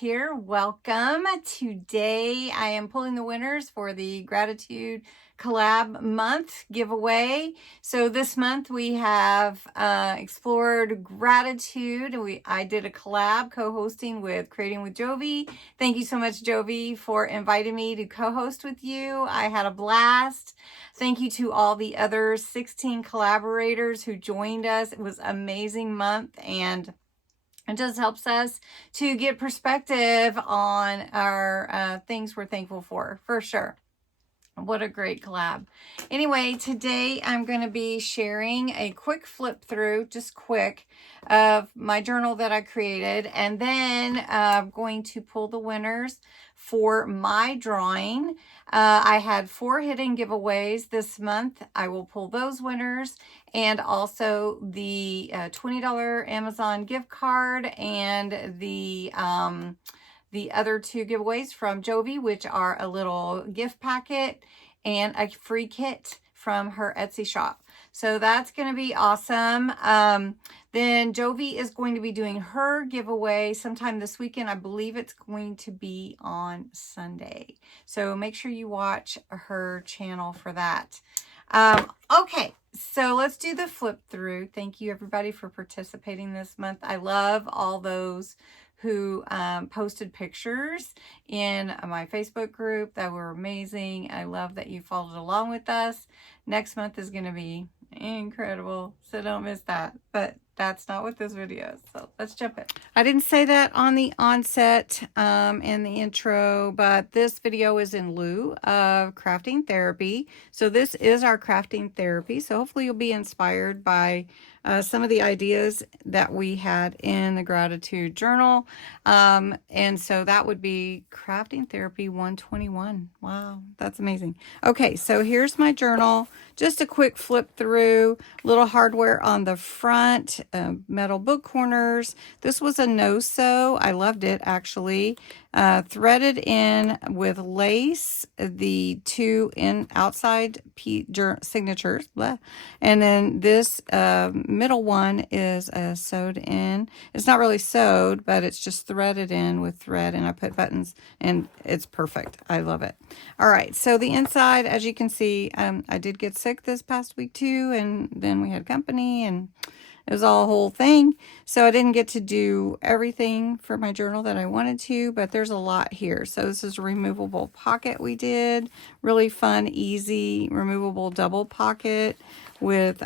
here. Welcome. Today I am pulling the winners for the Gratitude Collab Month giveaway. So this month we have explored gratitude. I did a collab co-hosting with Creating with Jovi. Thank you so much, Jovi, for inviting me to co-host with you. I had a blast. Thank you to all the other 16 collaborators who joined us. It was an amazing month, and it just helps us to get perspective on our things we're thankful for sure. What a great collab. Anyway, today I'm going to be sharing a quick flip through, just quick, of my journal that I created. And then I'm going to pull the winners for my drawing. I had 4 hidden giveaways this month. I will pull those winners, and also the $20 Amazon gift card and the other 2 giveaways from Jovi, which are a little gift packet and a free kit from her Etsy shop. So that's going to be awesome. Then Jovi is going to be doing her giveaway sometime this weekend. I believe it's going to be on Sunday. So make sure you watch her channel for that. Okay, so let's do the flip through. Thank you everybody for participating this month. I love all those who posted pictures in my Facebook group that were amazing. I love that you followed along with us. Next month is going to be incredible, so don't miss that. But that's not what this video is, so let's jump in. I didn't say that on the onset in the intro, but this video is in lieu of crafting therapy. So this is our crafting therapy, so hopefully you'll be inspired by some of the ideas that we had in the gratitude journal. And so that would be crafting therapy 121. Wow, that's amazing. Okay, so here's my journal. Just a quick flip through, little hardware on the front, metal book corners. This was a no-sew. I loved it, actually. Threaded in with lace, the 2 outside signatures, blah. And then this middle one is sewed in. It's not really sewed, but it's just threaded in with thread, and I put buttons, and it's perfect. I love it. All right, so the inside, as you can see, I did get sick this past week too, and then we had company, and it was all a whole thing. So I didn't get to do everything for my journal that I wanted to, but there's a lot here. So this is a removable pocket we did. Really fun, easy, removable double pocket with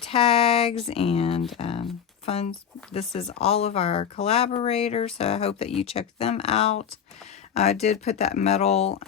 tags and fun. This is all of our collaborators, so I hope that you check them out. I did put that metal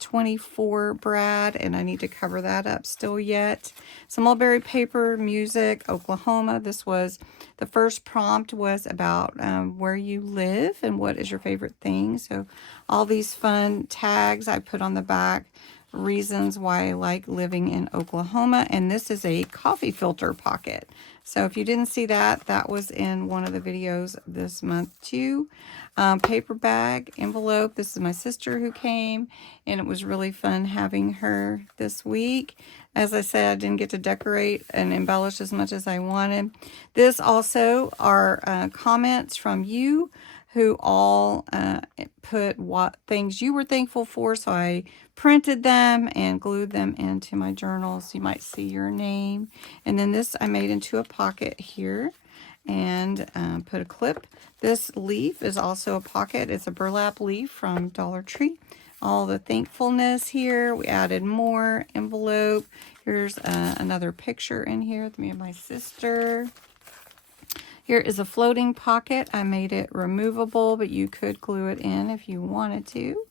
24 brad, and I need to cover that up still yet. Some mulberry paper, music, Oklahoma. This was the first prompt was about where you live and what is your favorite thing. So all these fun tags I put on the back, reasons why I like living in Oklahoma. And this is a coffee filter pocket. So if you didn't see that, that was in one of the videos this month too. Paper bag, envelope. This is my sister who came, and it was really fun having her this week. As I said, I didn't get to decorate and embellish as much as I wanted. This also are comments from you who all put what things you were thankful for. So I printed them and glued them into my journal, so you might see your name. And then this I made into a pocket here, and put a clip. This leaf is also a pocket. It's a burlap leaf from Dollar Tree. All the thankfulness here. We added more envelope. Here's another picture in here with me and my sister. Here is a floating pocket. I made it removable, but you could glue it in if you wanted to.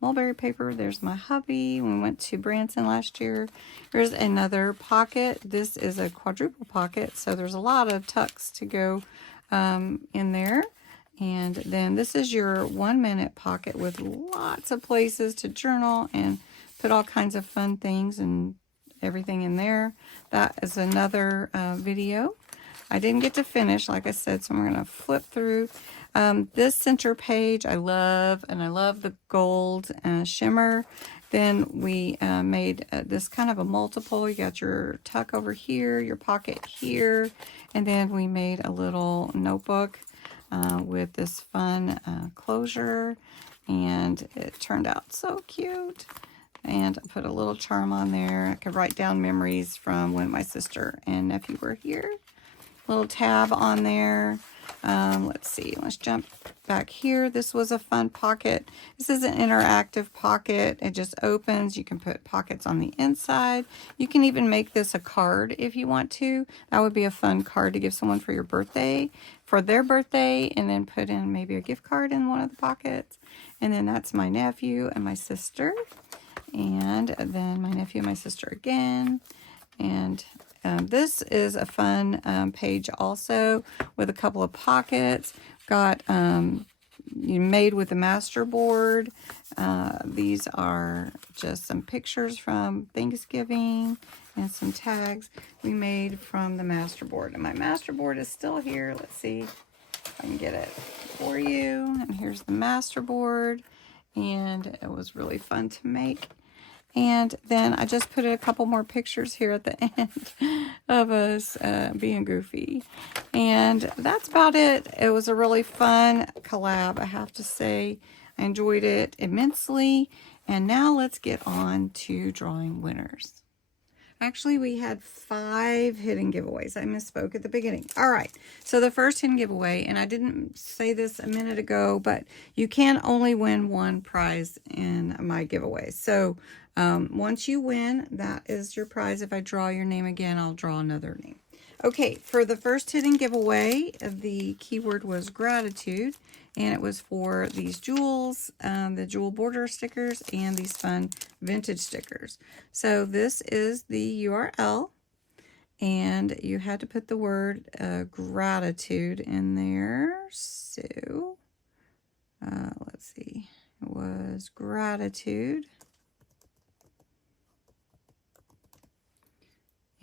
Mulberry paper. There's my hubby. We went to Branson last year. Here's another pocket. This is a quadruple pocket, so there's a lot of tucks to go in there. And then this is your 1-minute pocket with lots of places to journal and put all kinds of fun things and everything in there. That is another video. I didn't get to finish, like I said, so I'm going to flip through. This center page I love, and I love the gold shimmer. Then we made this kind of a multiple. You got your tuck over here, your pocket here, and then we made a little notebook with this fun closure, and it turned out so cute. And I put a little charm on there. I could write down memories from when my sister and nephew were here. Little tab on there. Let's see, let's jump back here. This was a fun pocket. This is an interactive pocket. It just opens. You can put pockets on the inside. You can even make this a card if you want to. That would be a fun card to give someone for your birthday, for their birthday, and then put in maybe a gift card in one of the pockets. And then that's my nephew and my sister. And then my nephew and my sister again. And this is a fun page also with a couple of pockets. Got made with the master board. These are just some pictures from Thanksgiving and some tags we made from the master board. And my master board is still here. Let's see if I can get it for you. And here's the master board. And it was really fun to make. And then I just put a couple more pictures here at the end of us being goofy. And that's about it. It was a really fun collab, I have to say. I enjoyed it immensely. And now let's get on to drawing winners. Actually, we had 5 hidden giveaways. I misspoke at the beginning. All right, so the first hidden giveaway, and I didn't say this a minute ago, but you can only win 1 prize in my giveaway. So once you win, that is your prize. If I draw your name again, I'll draw another name. Okay, for the first hidden giveaway, the keyword was gratitude, and it was for these jewels, the jewel border stickers, and these fun vintage stickers. So this is the URL, and you had to put the word gratitude in there. So let's see, it was gratitude.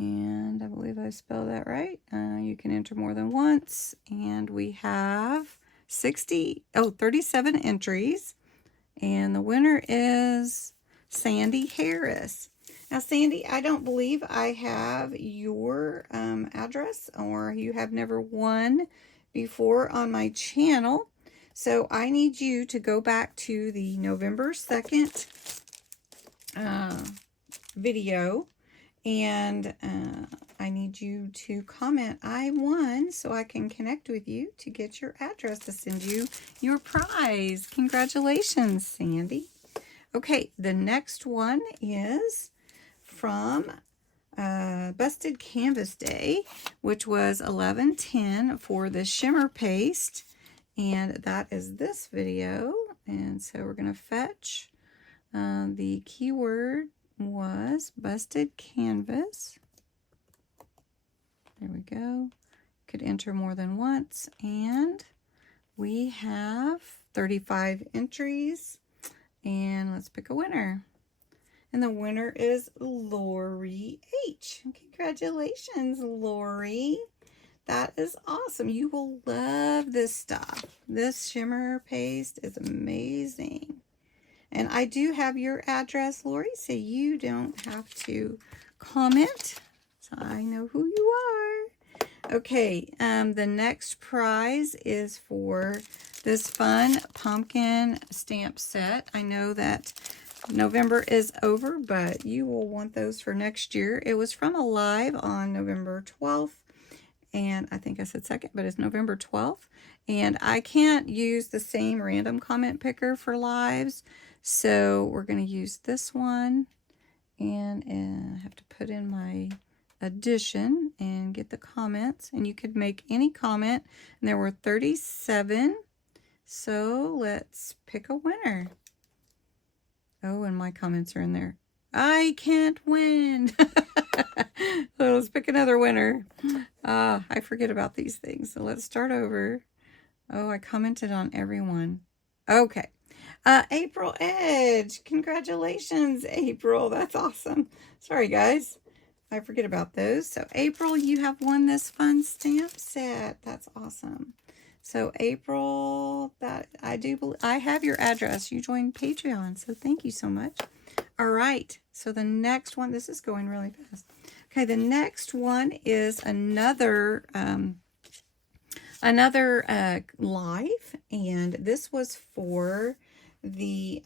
And I believe I spelled that right. You can enter more than once. And we have 37 entries. And the winner is Sandy Harris. Now, Sandy, I don't believe I have your address, or you have never won before on my channel. So I need you to go back to the November 2nd video. And I need you to comment, I won, so I can connect with you to get your address to send you your prize. Congratulations, Sandy. Okay, the next one is from Busted Canvas Day, which was 11/10 for the shimmer paste. And that is this video. And so we're going to fetch the keyword was busted canvas. There we go. Could enter more than once, and we have 35 entries, and let's pick a winner. And the winner is Lori H. Congratulations, Lori. That is awesome. You will love this stuff. This shimmer paste is amazing. And I do have your address, Lori, so you don't have to comment. So I know who you are. Okay, the next prize is for this fun pumpkin stamp set. I know that November is over, but you will want those for next year. It was from a live on November 12th. And I think I said 2nd, but it's November 12th. And I can't use the same random comment picker for lives. So we're going to use this one, and I have to put in my addition and get the comments, and you could make any comment, and there were 37. So let's pick a winner. Oh, and my comments are in there. I can't win. So let's pick another winner. I forget about these things. So let's start over. Oh, I commented on everyone. Okay. April Edge. Congratulations, April. That's awesome. Sorry, guys. I forget about those. So, April, you have won this fun stamp set. That's awesome. So, April, I have your address. You joined Patreon, so thank you so much. All right. So, the next one, this is going really fast. Okay, the next one is another another live, and this was for the,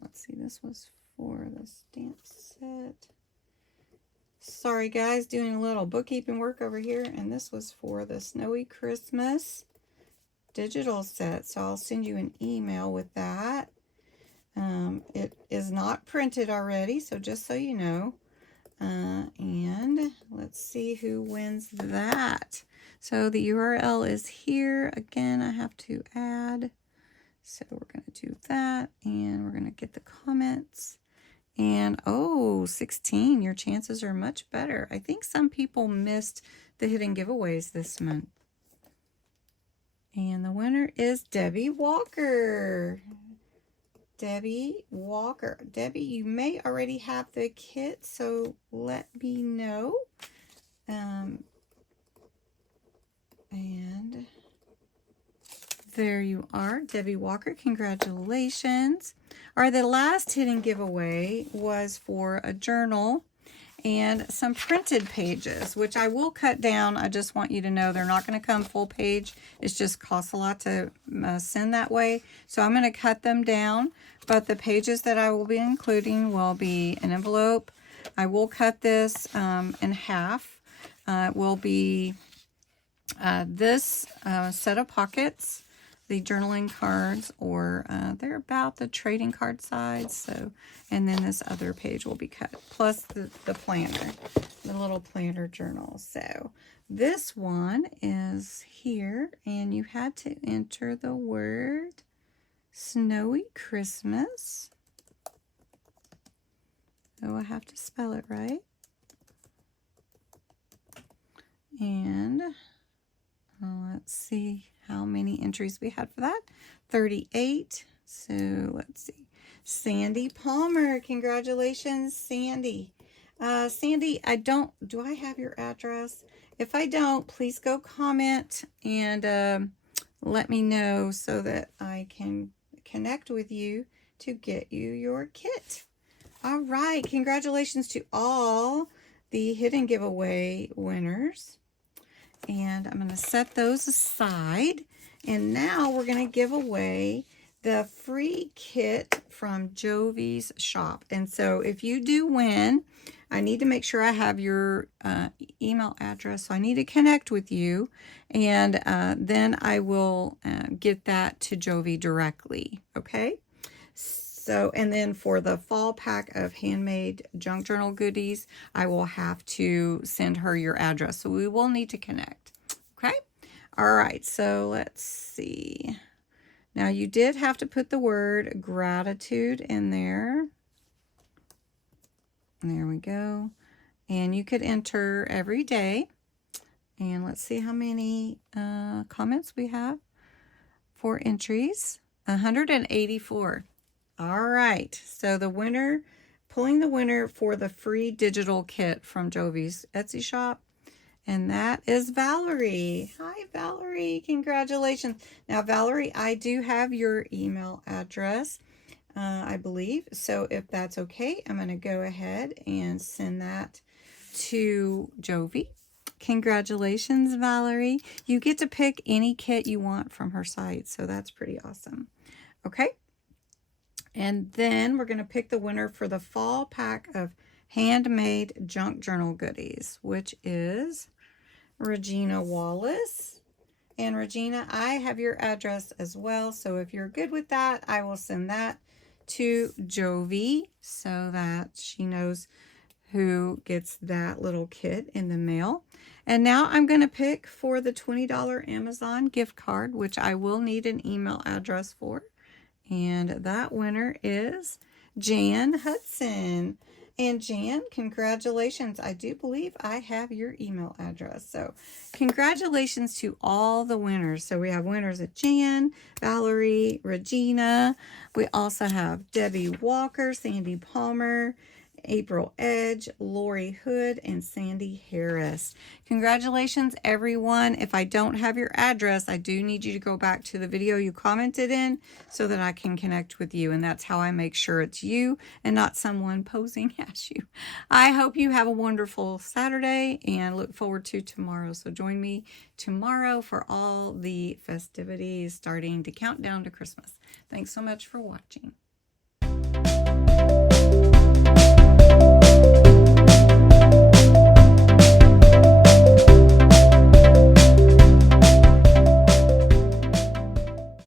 let's see, this was for the stamp set. Sorry guys, doing a little bookkeeping work over here, and this was for the Snowy Christmas digital set, so I'll send you an email with that. It is not printed already, so just so you know. And let's see who wins that. So the URL is here. Again, I have to add. So we're going to do that, and we're going to get the comments. And oh, 16, your chances are much better. I think some people missed the hidden giveaways this month. And the winner is Debbie Walker. Debbie Walker. Debbie, you may already have the kit, so let me know. And there you are, Debbie Walker. Congratulations. All right, the last hidden giveaway was for a journal and some printed pages, which I will cut down. I just want you to know they're not going to come full page. It just costs a lot to send that way. So I'm going to cut them down, but the pages that I will be including will be an envelope. I will cut this in half. It will be this set of pockets, the journaling cards, or they're about the trading card size. So, and then this other page will be cut, plus the planner, the little planner journal. So this one is here, and you had to enter the word Snowy Christmas. Oh, I have to spell it right. And let's see how many entries we had for that. 38. So let's see. Sandy Palmer. Congratulations, Sandy. Sandy, do I have your address? If I don't, please go comment and let me know so that I can connect with you to get you your kit. All right. Congratulations to all the hidden giveaway winners. And I'm going to set those aside. And now we're going to give away the free kit from Jovi's shop. And so if you do win, I need to make sure I have your email address. So I need to connect with you. And then I will get that to Jovi directly. Okay? So, and then for the fall pack of handmade junk journal goodies, I will have to send her your address. So we will need to connect. Okay. All right. So let's see. Now you did have to put the word gratitude in there. There we go. And you could enter every day. And let's see how many comments we have for entries. 184. All right, so the winner, pulling the winner for the free digital kit from Jovi's Etsy shop, and that is Valerie. Hi, Valerie. Congratulations. Now, Valerie, I do have your email address, I believe. So if that's okay, I'm going to go ahead and send that to Jovi. Congratulations, Valerie. You get to pick any kit you want from her site, so that's pretty awesome. Okay. And then we're going to pick the winner for the fall pack of handmade junk journal goodies, which is Regina Wallace. And Regina, I have your address as well. So if you're good with that, I will send that to Jovi so that she knows who gets that little kit in the mail. And now I'm going to pick for the $20 Amazon gift card, which I will need an email address for. And that winner is Jan Hudson. And Jan, congratulations. I do believe I have your email address. So congratulations to all the winners. So we have winners at Jan, Valerie, Regina. We also have Debbie Walker, Sandy Palmer, April Edge, Lori Hood, and Sandy Harris. Congratulations, everyone. If I don't have your address, I do need you to go back to the video you commented in so that I can connect with you. And that's how I make sure it's you and not someone posing as you. I hope you have a wonderful Saturday and look forward to tomorrow. So join me tomorrow for all the festivities starting to count down to Christmas. Thanks so much for watching.